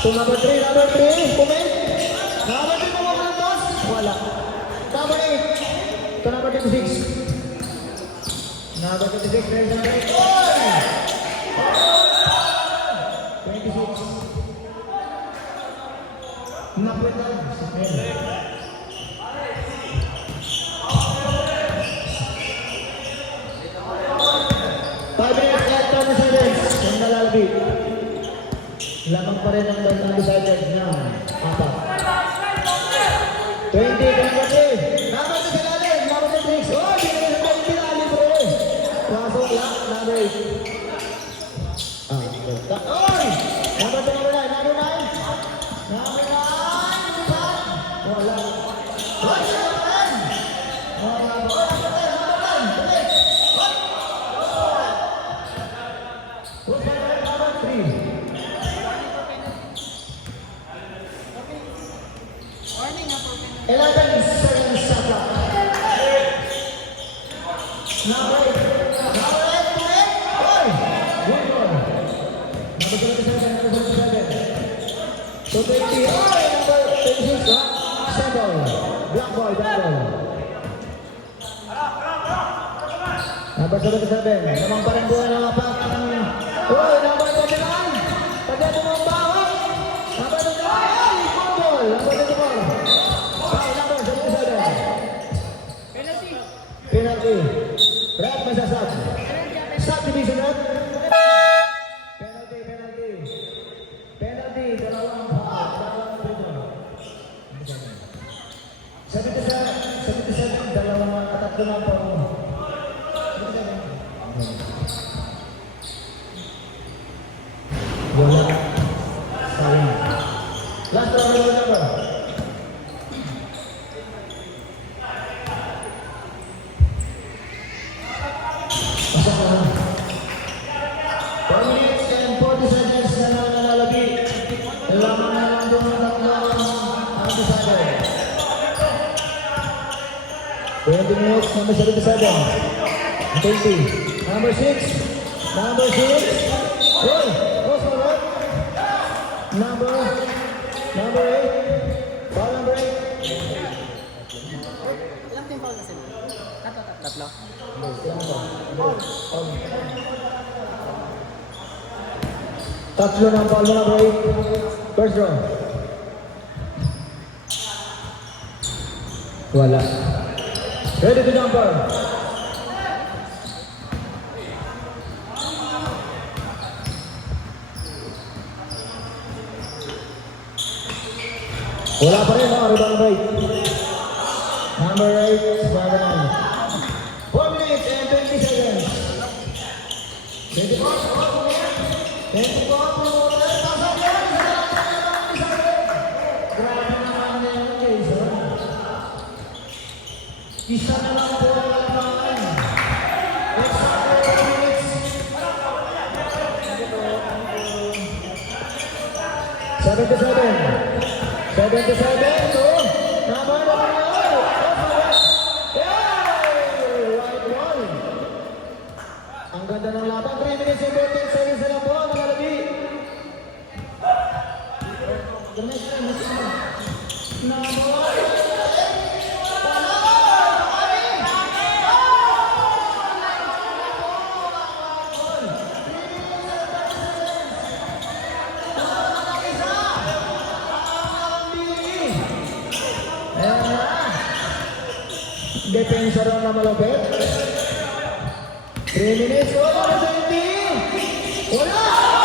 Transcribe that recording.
To number 3, number 3. Comment. Number 3 mo mga boss. Wala. Number 8. To number 26. Number 26. There's number 8. Oh! 26. Napitan. 5 minutes left on the seconds. Ang nalalabit. Lamang pa rin ang undecided na 4. 20, number 3. Number 2 sa lalim. Number 6. Oh, hindi na sa 20 lalim bro. Pasok lang. Number 8. Oy! Number 2, number 9. Number 9. Number 9. Wala. Wala. So 20, number 26, Sandal, Black Boy, number 77, namang parang buhay ng apat. Uy, number 29, pagyan mo ang bawang. Number 29, football, number 24. Foul, number 77. Penalty. Red, masasab. Sub division red. Penalty, dalawang Sabi dalawang katatlo na po. Wala. Sayang. Last round number. Pasok na. 4 minutes and 40 seconds na nanalabi. Lamang na lang doon ang tatlo ang decided. 20 minutes, number 77. 20. Number 6. Number 6. Hey, what's my right? Number 8. Ball number 8. Ilang team foul na sila? Tatlo. Tatlo ng ball number 8. First round. Wala. Ready to number. Wala pa rin, rebound number 8. Number 8, number 9. 4 minutes and 20 seconds. 24. 24. Grabe naman na yung Jason. Isa na lang po ang labangan. Extra 4 minutes. 77 to number 9. Right one. Ang ganda ng laban. 3 minutes and 14 seconds na lang po. Nagalabi. Number depensa rin na malapit. 3 minutes. Oh, 20. Wala!